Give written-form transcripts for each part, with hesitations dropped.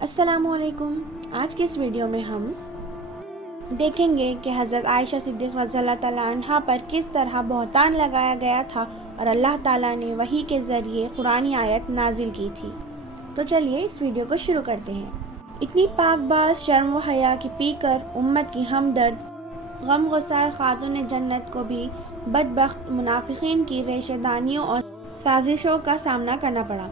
السلام علیکم۔ آج کی اس ویڈیو میں ہم دیکھیں گے کہ حضرت عائشہ صدیق رضی اللہ تعالیٰ عنہ پر کس طرح بہتان لگایا گیا تھا اور اللہ تعالیٰ نے وحی کے ذریعے قرآنی آیت نازل کی تھی۔ تو چلیے اس ویڈیو کو شروع کرتے ہیں۔ اتنی پاک باز، شرم و حیا کی پی کر امت کی ہمدرد، غم گسار خاتون جنت کو بھی بدبخت منافقین کی ریشہ دانیوں اور سازشوں کا سامنا کرنا پڑا۔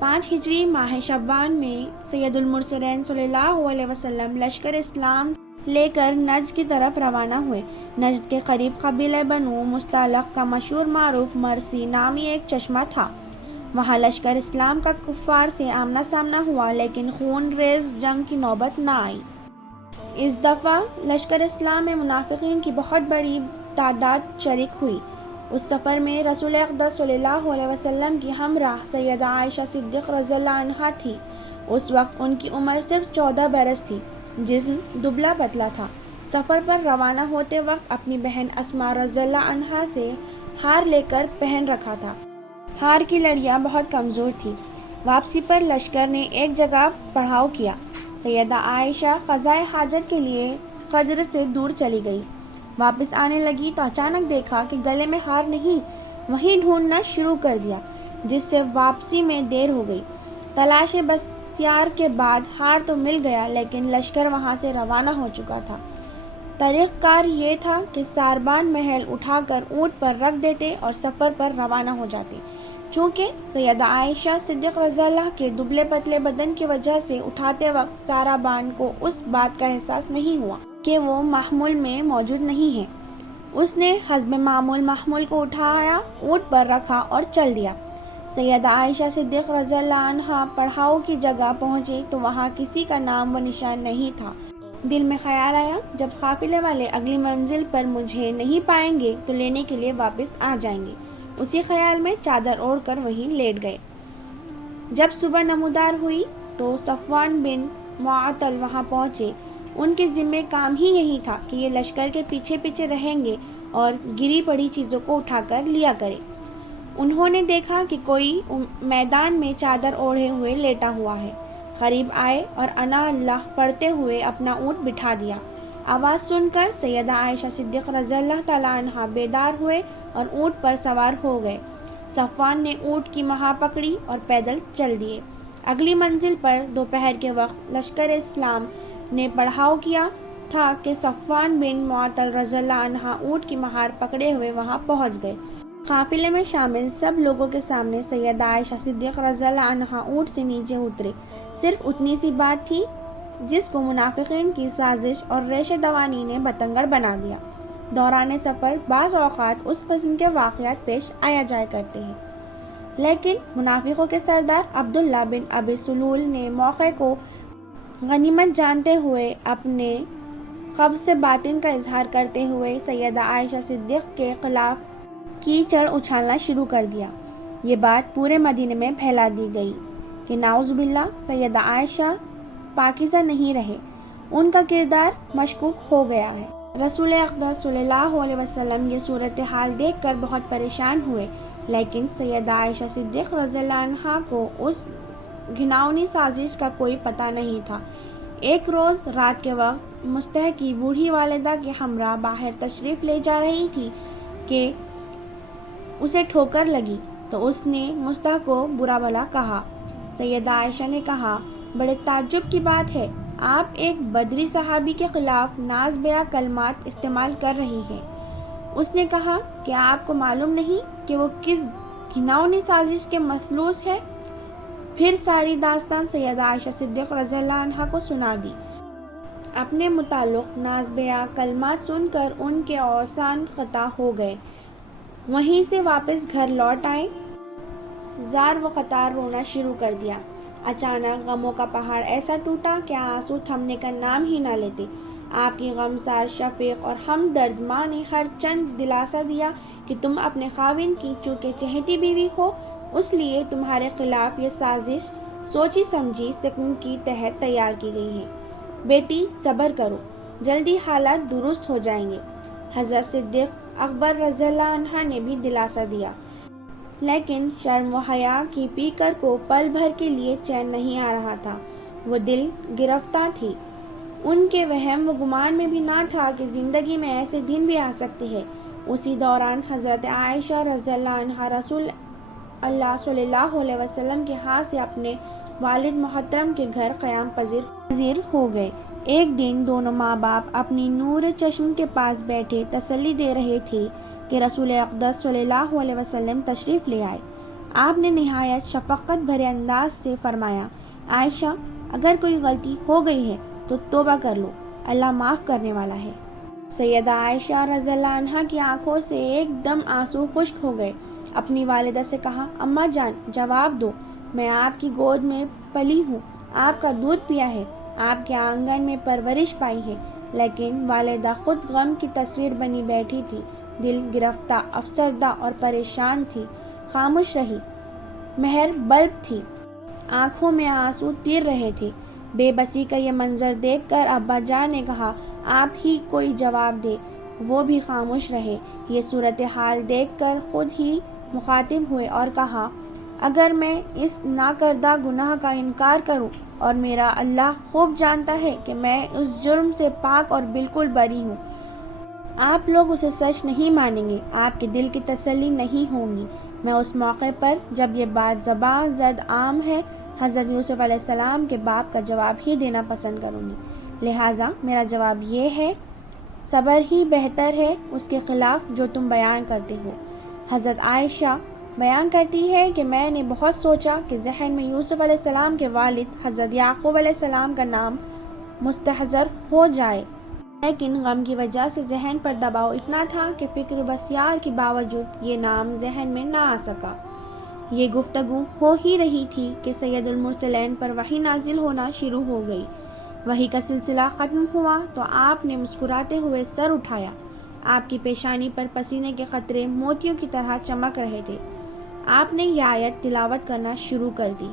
5 ہجری ماہ شعبان میں سید المرسلین صلی اللہ علیہ وسلم لشکر اسلام لے کر نجد کی طرف روانہ ہوئے۔ نجد کے قریب قبیلہ بنو مستلق کا مشہور معروف مرسی نامی ایک چشمہ تھا۔ وہاں لشکر اسلام کا کفار سے آمنا سامنا ہوا، لیکن خون ریز جنگ کی نوبت نہ آئی۔ اس دفعہ لشکر اسلام میں منافقین کی بہت بڑی تعداد شریک ہوئی۔ اس سفر میں رسول اقدس صلی اللہ علیہ وسلم کی ہمراہ سیدہ عائشہ صدیق رضی اللہ عنہا تھی۔ اس وقت ان کی عمر صرف 14 برس تھی، جسم دبلا پتلا تھا۔ سفر پر روانہ ہوتے وقت اپنی بہن اسماء رضی اللہ عنہا سے ہار لے کر پہن رکھا تھا۔ ہار کی لڑیاں بہت کمزور تھی۔ واپسی پر لشکر نے ایک جگہ پڑاؤ کیا۔ سیدہ عائشہ قضائے حاجت کے لیے قدر سے دور چلی گئی۔ واپس آنے لگی تو اچانک دیکھا کہ گلے میں ہار نہیں، وہیں ڈھونڈنا شروع کر دیا، جس سے واپسی میں دیر ہو گئی۔ تلاش بسیار کے بعد ہار تو مل گیا، لیکن لشکر وہاں سے روانہ ہو چکا تھا۔ طریق کار یہ تھا کہ ساربان محل اٹھا کر اونٹ پر رکھ دیتے اور سفر پر روانہ ہو جاتے۔ چونکہ سیدہ عائشہ صدیق رضی اللہ کے دبلے پتلے بدن کی وجہ سے اٹھاتے وقت ساربان کو اس بات کا احساس نہیں ہوا کہ وہ محمول میں موجود نہیں ہے۔ اس نے حسب معمول محمول کو اٹھایا، اونٹ پر رکھا اور چل دیا۔ سیدہ عائشہ صدیق رضی اللہ عنہا پڑاؤ کی جگہ پہنچے تو وہاں کسی کا نام و نشان نہیں تھا۔ دل میں خیال آیا، جب قافلے والے اگلی منزل پر مجھے نہیں پائیں گے تو لینے کے لیے واپس آ جائیں گے۔ اسی خیال میں چادر اوڑھ کر وہیں لیٹ گئے۔ جب صبح نمودار ہوئی تو صفوان بن معطل وہاں پہنچے۔ ان کے ذمہ کام ہی یہی تھا کہ یہ لشکر کے پیچھے پیچھے رہیں گے اور گری پڑی چیزوں کو اٹھا کر لیا کرے۔ انہوں نے دیکھا کہ کوئی میدان میں چادر اوڑھے ہوئے لیٹا ہوا ہے۔ قریب آئے اور انا اللہ پڑھتے ہوئے اپنا اونٹ بٹھا دیا۔ آواز سن کر سیدہ عائشہ صدیق رضی اللہ تعالیٰ عنہا بیدار ہوئے اور اونٹ پر سوار ہو گئے۔ صفوان نے اونٹ کی مہا پکڑی اور پیدل چل دیے۔ اگلی منزل پر دوپہر کے وقت لشکر اسلام نے پڑاؤ کیا تھا کہ صفوان بن معطل رضی اللہ عنہ اونٹ کی مہار پکڑے ہوئے وہاں پہنچ گئے۔ قافلے میں شامل سب لوگوں کے سامنے سیدہ عائشہ صدیق رضی اللہ عنہ اونٹ سے نیچے اترے۔ صرف اتنی سی بات تھی جس کو منافقین کی سازش اور ریشہ دوانی نے بتنگڑ بنا دیا۔ دوران سفر بعض اوقات اس قسم کے واقعات پیش آیا جایا کرتے ہیں، لیکن منافقوں کے سردار عبداللہ بن ابی سلول نے موقع کو غنیمت جانتے ہوئے اپنے قبض باطن کا اظہار کرتے ہوئے سیدہ عائشہ صدیق کے خلاف کیچڑ اچھالنا شروع کر دیا۔ یہ بات پورے مدینے میں پھیلا دی گئی کہ نعوذ باللہ سیدہ عائشہ پاکیزہ نہیں رہے، ان کا کردار مشکوک ہو گیا ہے۔ رسول اقدس صلی اللہ علیہ وسلم یہ صورتحال دیکھ کر بہت پریشان ہوئے، لیکن سیدہ عائشہ صدیق رضی اللہ عنہا کو اس گھناؤنی سازش کا کوئی پتہ نہیں تھا۔ ایک روز رات کے وقت مستح کی بوڑھی والدہ کے ہمراہ باہر تشریف لے جا رہی تھی کہ اسے ٹھوکر لگی تو اس نے مستح کو برا بھلا کہا۔ سیدہ عائشہ نے کہا، بڑے تعجب کی بات ہے، آپ ایک بدری صحابی کے خلاف ناز بیاں کلمات استعمال کر رہی ہیں۔ اس نے کہا کہ آپ کو معلوم نہیں کہ وہ کس گھناؤنی سازش کے ملوث ہے؟ پھر ساری داستان سیدہ عائشہ صدیق رضی اللہ عنہا کو سنا دی۔ اپنے متعلق ناز بیاں کلمات سن کر ان کے اوسان قطع ہو گئے۔ وہیں سے واپس گھر لوٹ آئے، زار و قطار رونا شروع کر دیا۔ اچانک غموں کا پہاڑ ایسا ٹوٹا کہ آنسو تھمنے کا نام ہی نہ لیتے۔ آپ کی غمسار، شفیق اور ہمدرد ماں نے ہر چند دلاسا دیا کہ تم اپنے خاوند کی چونکہ چہیتی بیوی ہو، اس لیے تمہارے خلاف یہ سازش سوچی سمجھی سکم کی تحت تیار کی گئی ہے۔ بیٹی صبر کرو، جلدی حالات درست ہو جائیں گے۔ حضرت صدیق اکبر رضی اللہ عنہ نے بھی دلاسا دیا، لیکن شرم و حیا کی پیکر کو پل بھر کے لیے چین نہیں آ رہا تھا۔ وہ دل گرفتہ تھی۔ ان کے وہم و گمان میں بھی نہ تھا کہ زندگی میں ایسے دن بھی آ سکتے ہیں۔ اسی دوران حضرت عائشہ رضی اللہ عنہا رسول اللہ صلی اللہ علیہ وسلم کے ہاتھ سے اپنے والد محترم کے گھر قیام پذیر ہو گئے۔ ایک دن دونوں ماں باپ اپنی نور چشم کے پاس بیٹھے تسلی دے رہے تھے کہ رسول اقدس صلی اللہ علیہ وسلم تشریف لے آئے۔ آپ نے نہایت شفقت بھرے انداز سے فرمایا، عائشہ، اگر کوئی غلطی ہو گئی ہے تو توبہ کر لو، اللہ معاف کرنے والا ہے۔ سیدہ عائشہ رضی اللہ عنہا کی آنکھوں سے ایک دم آنسو خشک ہو گئے۔ اپنی والدہ سے کہا، اماں جان، جواب دو، میں آپ کی گود میں پلی ہوں، آپ کا دودھ پیا ہے، آپ کے آنگن میں پرورش پائی ہے۔ لیکن والدہ خود غم کی تصویر بنی بیٹھی تھی، دل گرفتہ، افسردہ اور پریشان تھی، خاموش رہی، مہر بلب تھی، آنکھوں میں آنسو تیر رہے تھے۔ بے بسی کا یہ منظر دیکھ کر ابا جان نے کہا، آپ ہی کوئی جواب دے۔ وہ بھی خاموش رہے۔ یہ صورتحال دیکھ کر خود ہی مخاطب ہوئے اور کہا، اگر میں اس ناکردہ گناہ کا انکار کروں اور میرا اللہ خوب جانتا ہے کہ میں اس جرم سے پاک اور بالکل بری ہوں، آپ لوگ اسے سچ نہیں مانیں گے، آپ کے دل کی تسلی نہیں ہوگی۔ میں اس موقع پر جب یہ بات زباں زد عام ہے، حضرت یوسف علیہ السلام کے باپ کا جواب ہی دینا پسند کروں گی۔ لہٰذا میرا جواب یہ ہے، صبر ہی بہتر ہے اس کے خلاف جو تم بیان کرتے ہو۔ حضرت عائشہ بیان کرتی ہے کہ میں نے بہت سوچا کہ ذہن میں یوسف علیہ السلام کے والد حضرت یعقوب علیہ السلام کا نام مستحضر ہو جائے، لیکن غم کی وجہ سے ذہن پر دباؤ اتنا تھا کہ فکر بسیار کے باوجود یہ نام ذہن میں نہ آ سکا۔ یہ گفتگو ہو ہی رہی تھی کہ سید المرسلین پر وحی نازل ہونا شروع ہو گئی۔ وحی کا سلسلہ ختم ہوا تو آپ نے مسکراتے ہوئے سر اٹھایا۔ آپ کی پیشانی پر پسینے کے قطرے موتیوں کی طرح چمک رہے تھے۔ آپ نے یہ آیت تلاوت کرنا شروع کر دی،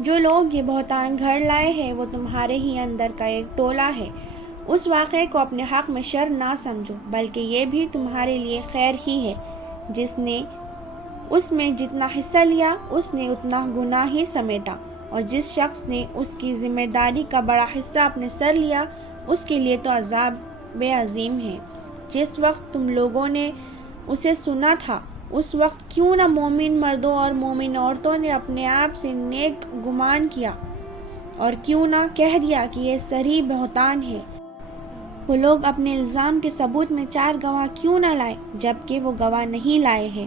جو لوگ یہ بہتان گھڑ لائے ہیں وہ تمہارے ہی اندر کا ایک ٹولہ ہے۔ اس واقعے کو اپنے حق میں شر نہ سمجھو، بلکہ یہ بھی تمہارے لیے خیر ہی ہے۔ جس نے اس میں جتنا حصہ لیا اس نے اتنا گناہ ہی سمیٹا، اور جس شخص نے اس کی ذمہ داری کا بڑا حصہ اپنے سر لیا اس کے لیے تو عذاب عظیم ہے۔ جس وقت تم لوگوں نے اسے سنا تھا اس وقت کیوں نہ مومن مردوں اور مومن عورتوں نے اپنے آپ سے نیک گمان کیا، اور کیوں نہ کہہ دیا کہ یہ صریح بہتان ہے۔ وہ لوگ اپنے الزام کے ثبوت میں 4 گواہ کیوں نہ لائے جبکہ وہ گواہ نہیں لائے ہیں۔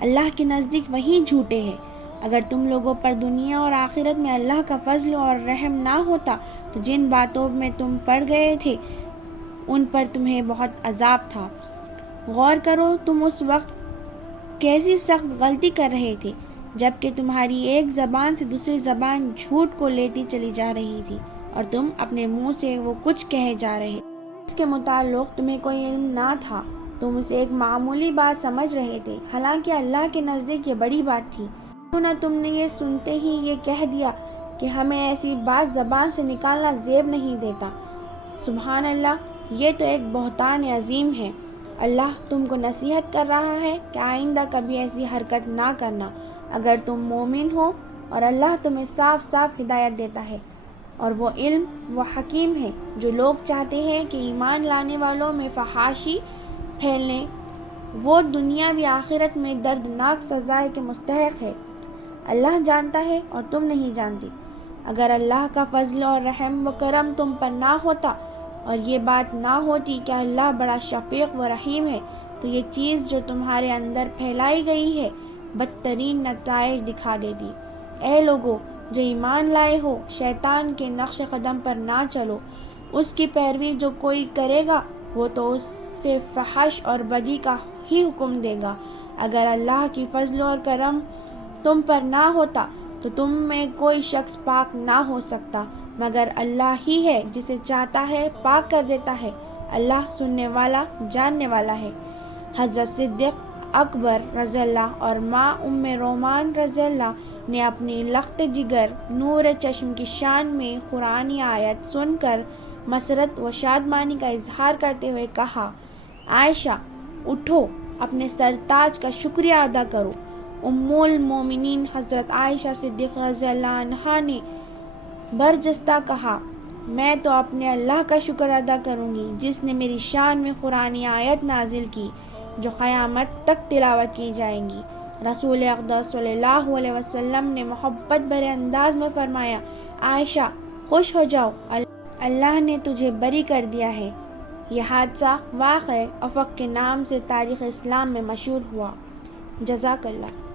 اللہ کے نزدیک وہی جھوٹے ہیں۔ اگر تم لوگوں پر دنیا اور آخرت میں اللہ کا فضل اور رحم نہ ہوتا تو جن باتوں میں تم پڑ گئے تھے ان پر تمہیں بہت عذاب تھا۔ غور کرو، تم اس وقت کیسی سخت غلطی کر رہے تھے جبکہ تمہاری ایک زبان سے دوسری زبان جھوٹ کو لیتی چلی جا رہی تھی، اور تم اپنے منہ سے وہ کچھ کہے جا رہے اس کے متعلق تمہیں کوئی علم نہ تھا، تم اسے ایک معمولی بات سمجھ رہے تھے، حالانکہ اللہ کے نزدیک یہ بڑی بات تھی۔ کیوں نہ تم نے یہ سنتے ہی یہ کہہ دیا کہ ہمیں ایسی بات زبان سے نکالنا زیب نہیں دیتا۔ سبحان اللہ، یہ تو ایک بہتان عظیم ہے۔ اللہ تم کو نصیحت کر رہا ہے کہ آئندہ کبھی ایسی حرکت نہ کرنا اگر تم مومن ہو، اور اللہ تمہیں صاف صاف ہدایت دیتا ہے، اور وہ علم وہ حکیم ہے۔ جو لوگ چاہتے ہیں کہ ایمان لانے والوں میں فحاشی پھیلنے، وہ دنیاوی آخرت میں دردناک سزائے کے مستحق ہے۔ اللہ جانتا ہے اور تم نہیں جانتے۔ اگر اللہ کا فضل اور رحم و کرم تم پر نہ ہوتا اور یہ بات نہ ہوتی کہ اللہ بڑا شفیق و رحیم ہے، تو یہ چیز جو تمہارے اندر پھیلائی گئی ہے بدترین نتائج دکھا دیتی۔ اے لوگو جو ایمان لائے ہو، شیطان کے نقش قدم پر نہ چلو۔ اس کی پیروی جو کوئی کرے گا وہ تو اس سے فحش اور بدی کا ہی حکم دے گا۔ اگر اللہ کی فضل اور کرم تم پر نہ ہوتا تو تم میں کوئی شخص پاک نہ ہو سکتا مگر اللہ ہی ہے، جسے چاہتا ہے پاک کر دیتا ہے۔ اللہ سننے والا جاننے والا ہے۔ حضرت صدیق اکبر رضی اللہ اور ماں ام رومان رضی اللہ نے اپنی لخت جگر نور چشم کی شان میں قرآنی آیت سن کر مسرت و شادمانی کا اظہار کرتے ہوئے کہا، عائشہ اٹھو، اپنے سرتاج کا شکریہ ادا کرو۔ ام المومنین حضرت عائشہ صدیقہ رضی اللہ عنہا نے برجستہ کہا، میں تو اپنے اللہ کا شکر ادا کروں گی جس نے میری شان میں قرآنی آیت نازل کی جو قیامت تک تلاوت کی جائیں گی۔ رسول اقدس صلی اللہ علیہ وسلم نے محبت بھرے انداز میں فرمایا، عائشہ خوش ہو جاؤ، اللہ نے تجھے بری کر دیا ہے۔ یہ حادثہ واقع افق کے نام سے تاریخ اسلام میں مشہور ہوا۔ جزاک اللہ۔